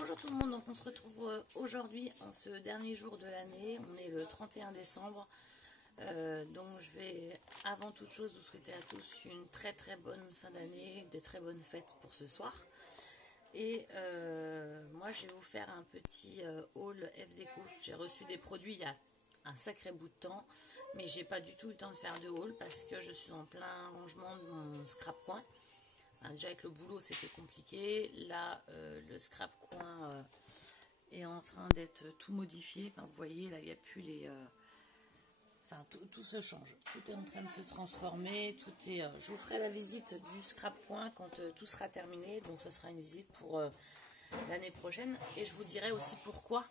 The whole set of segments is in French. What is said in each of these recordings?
Bonjour tout le monde, donc on se retrouve aujourd'hui en ce dernier jour de l'année, on est le 31 décembre, donc je vais avant toute chose vous souhaiter à tous une très bonne fin d'année, des très bonnes fêtes pour ce soir. Et moi je vais vous faire un petit haul FDeco. J'ai reçu des produits il y a un sacré bout de temps, mais j'ai pas du tout eu le temps de faire de haul parce que je suis en plein rangement de mon scrap coin. Déjà avec le boulot c'était compliqué, là le scrap coin est en train d'être tout modifié, enfin, vous voyez là il n'y a plus les... Enfin tout se change, tout est en train de se transformer, tout est... je vous ferai la visite du scrap coin quand tout sera terminé, donc ce sera une visite pour l'année prochaine, et je vous dirai aussi pourquoi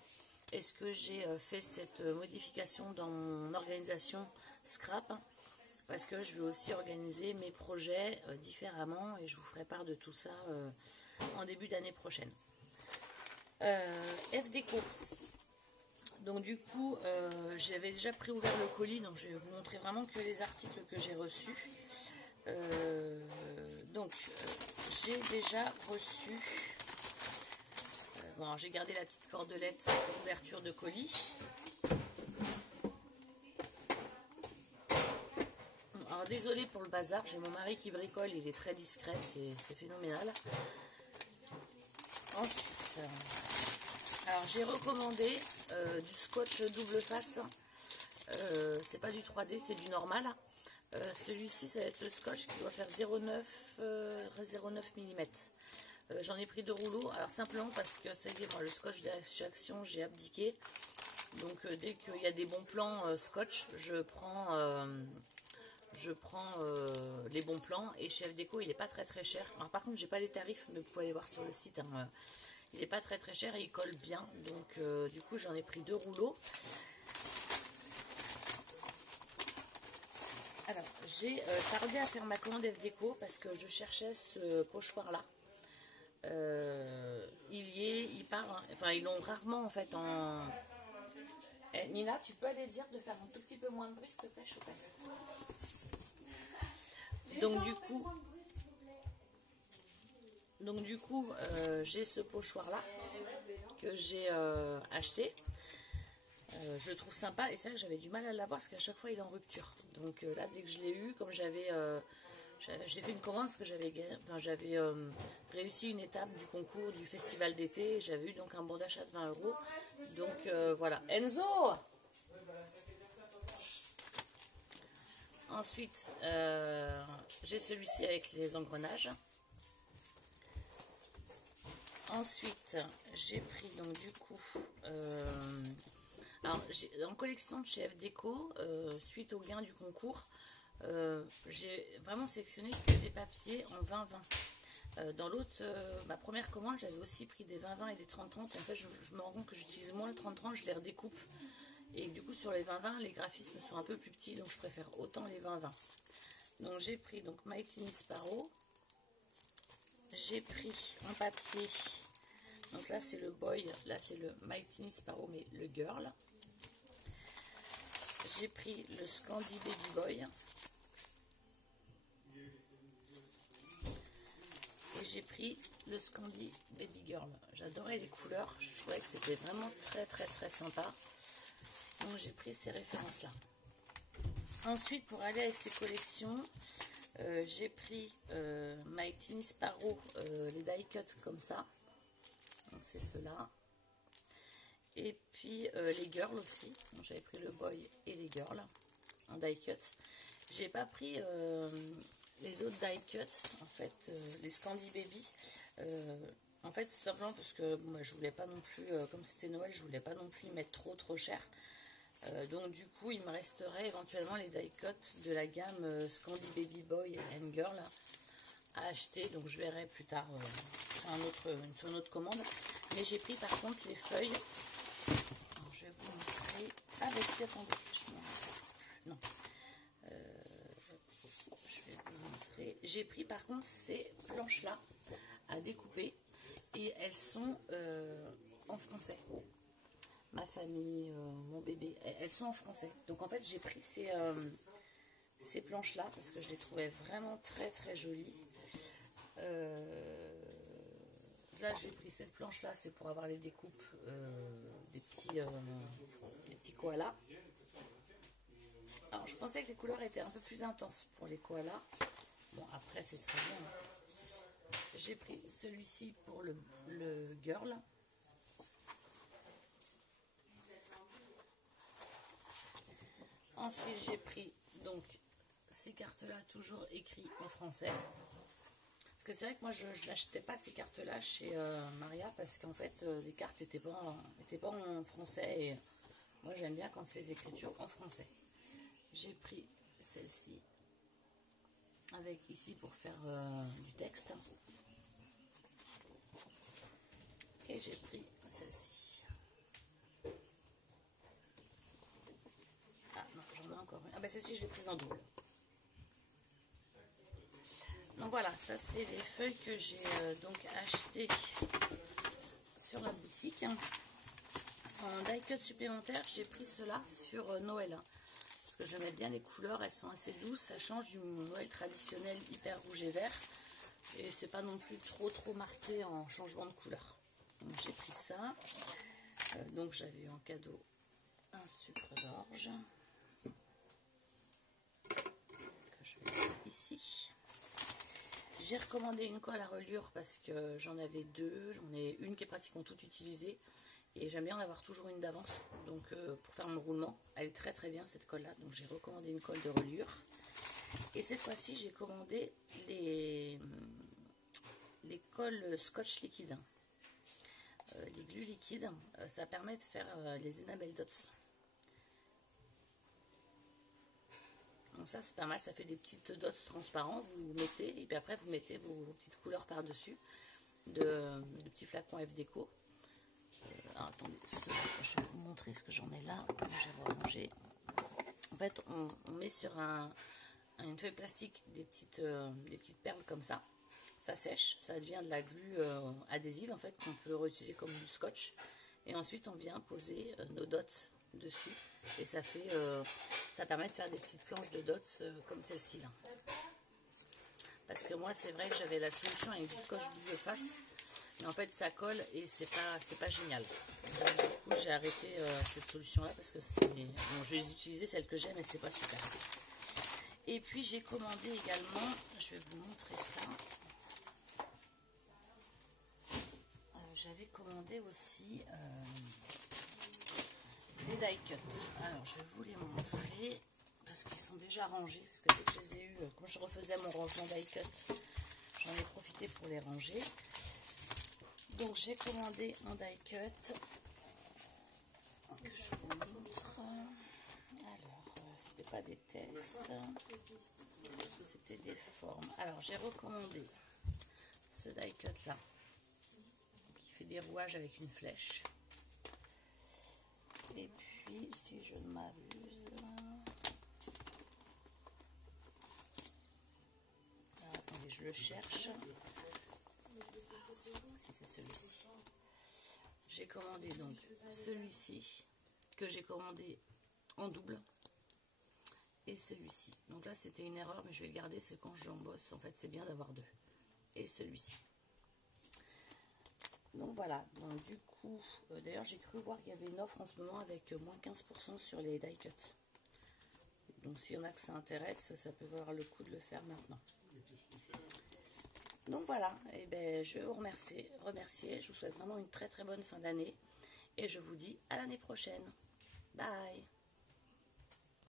est-ce que j'ai fait cette modification dans mon organisation scrap, parce que je vais aussi organiser mes projets différemment et je vous ferai part de tout ça en début d'année prochaine. FDeco. Donc du coup, j'avais déjà préouvert le colis, donc je vais vous montrer vraiment que les articles que j'ai reçus. J'ai déjà reçu... bon, j'ai gardé la petite cordelette d'ouverture de colis. Alors désolé pour le bazar, j'ai mon mari qui bricole, il est très discret, c'est phénoménal. Ensuite, alors j'ai recommandé du scotch double face, c'est pas du 3D, c'est du normal. Celui-ci ça va être le scotch qui doit faire 0,9 mm. J'en ai pris 2 rouleaux, alors simplement parce que ça y est, moi le scotch d'action j'ai abdiqué. Donc dès qu'il y a des bons plans scotch, je prends les bons plans, et chez FDeco il n'est pas très cher. Alors, par contre j'ai pas les tarifs, mais vous pouvez aller voir sur le site, hein. Il n'est pas très cher et il colle bien, donc du coup j'en ai pris 2 rouleaux. Alors j'ai tardé à faire ma commande FDeco parce que je cherchais ce pochoir là. Il part, hein, enfin ils l'ont rarement en fait en... Nina, tu peux aller dire de faire un tout petit peu moins de bruit s'il te plaît, Choupette. Donc du coup, j'ai ce pochoir là que j'ai acheté. Je le trouve sympa et c'est vrai que j'avais du mal à l'avoir parce qu'à chaque fois il est en rupture. Donc là, dès que je l'ai eu, comme j'ai fait une commande parce que j'avais réussi une étape du concours du festival d'été, j'avais eu donc un bon d'achat de 20 €. Donc voilà. Enzo! Ensuite, j'ai celui-ci avec les engrenages. Ensuite, j'ai pris donc du coup... alors, en collection de chez FDeco, suite au gain du concours, j'ai vraiment sélectionné que des papiers en 20-20. Dans l'autre, ma première commande, j'avais aussi pris des 20-20 et des 30-30. En fait, je me rends compte que j'utilise moins le 30-30, je les redécoupe. Et du coup, sur les 20-20, les graphismes sont un peu plus petits, donc je préfère autant les 20-20. Donc, j'ai pris donc Mighty Sparrow. J'ai pris un papier. Donc là, c'est le boy. Là, c'est le Mighty Sparrow, mais le girl. J'ai pris le Scandi Baby Boy. Et j'ai pris le Scandi Baby Girl. J'adorais les couleurs. Je trouvais que c'était vraiment très sympa. Donc j'ai pris ces références là. Ensuite, pour aller avec ces collections, j'ai pris Mighty Sparrow, les die cuts comme ça. Donc c'est ceux-là. Et puis les girls aussi. J'avais pris le boy et les girls en die cut. J'ai pas pris les autres die cuts, en fait, les Scandi Baby. En fait, c'est simplement parce que moi, je voulais pas non plus, comme c'était Noël, je voulais pas non plus y mettre trop cher. Donc du coup, il me resterait éventuellement les die cuts de la gamme Scandi Baby Boy and Girl à acheter. Donc je verrai plus tard sur une autre commande. Mais j'ai pris par contre les feuilles. Alors, je vais vous montrer. Ah bah si, attendez, non. Je vais vous montrer. J'ai pris par contre ces planches là à découper et elles sont en français. Ma famille, mon bébé, elles sont en français. Donc en fait j'ai pris ces planches là parce que je les trouvais vraiment très jolies. là j'ai pris cette planche là, c'est pour avoir les découpes des petits koalas. Alors je pensais que les couleurs étaient un peu plus intenses pour les koalas. Bon après c'est très bien. J'ai pris celui-ci pour le girl. Ensuite j'ai pris donc ces cartes là, toujours écrites en français. Parce que c'est vrai que moi je n'achetais pas ces cartes là chez Maria, parce qu'en fait les cartes n'étaient pas en français, et moi j'aime bien quand c'est les écritures en français. J'ai pris celle-ci avec ici pour faire du texte, et j'ai pris celle-ci. Ah non, j'en ai encore une. Ah ben celle-ci je l'ai prise en double. Donc voilà, ça c'est les feuilles que j'ai donc achetées sur la boutique. En die cut supplémentaire, j'ai pris cela sur Noël. Parce que j'aimais bien les couleurs, elles sont assez douces. Ça change du Noël traditionnel hyper rouge et vert. Et c'est pas non plus trop marqué en changement de couleur. Donc j'ai pris ça. Donc j'avais eu en cadeau un sucre d'orge. Que je vais mettre ici. J'ai recommandé une colle à reliure parce que j'en avais deux. J'en ai une qui est pratiquement toute utilisée. Et j'aime bien en avoir toujours une d'avance. Donc pour faire mon roulement, elle est très bien cette colle là. Donc j'ai recommandé une colle de reliure. Et cette fois-ci j'ai commandé les colles scotch liquide. Les glus liquides. Ça permet de faire les enamel dots. Donc ça c'est pas mal, ça fait des petites dots transparents, vous mettez, et puis après vous mettez vos petites couleurs par dessus de petits flacons F déco. Alors attendez, je vais vous montrer ce que j'en ai là, j'ai rangé. En fait on met sur une feuille plastique des petites perles comme ça, ça sèche, ça devient de la glu adhésive en fait, qu'on peut réutiliser comme du scotch, et ensuite on vient poser nos dots dessus, et ça permet de faire des petites planches de dots comme celle-ci là. Parce que moi c'est vrai que j'avais la solution avec du scotch double face, mais en fait ça colle et c'est pas génial. Donc, du coup j'ai arrêté cette solution là, parce que bon, je vais les utiliser celles que j'ai, mais c'est pas super. Et puis j'ai commandé également, je vais vous montrer ça, j'avais commandé aussi les die cut. Alors je vais vous les montrer parce qu'ils sont déjà rangés, parce que dès que je les ai eus, comme je refaisais mon rangement die cut, j'en ai profité pour les ranger. Donc j'ai commandé un die cut que je vous montre. Alors c'était pas des textes, c'était des formes. Alors j'ai recommandé ce die cut là qui fait des rouages avec une flèche. Et puis, si je ne m'abuse, attendez, je le cherche. Si c'est celui-ci. J'ai commandé donc celui-ci, que j'ai commandé en double, et celui-ci. Donc là, c'était une erreur, mais je vais le garder, c'est quand j'embosse, en fait, c'est bien d'avoir deux. Et celui-ci. Donc voilà, donc du coup, d'ailleurs j'ai cru voir qu'il y avait une offre en ce moment avec moins 15% sur les die cut. Donc s'il y en a que ça intéresse, ça peut valoir le coup de le faire maintenant. Donc voilà, et ben je vais vous remercier, je vous souhaite vraiment une très bonne fin d'année, et je vous dis à l'année prochaine.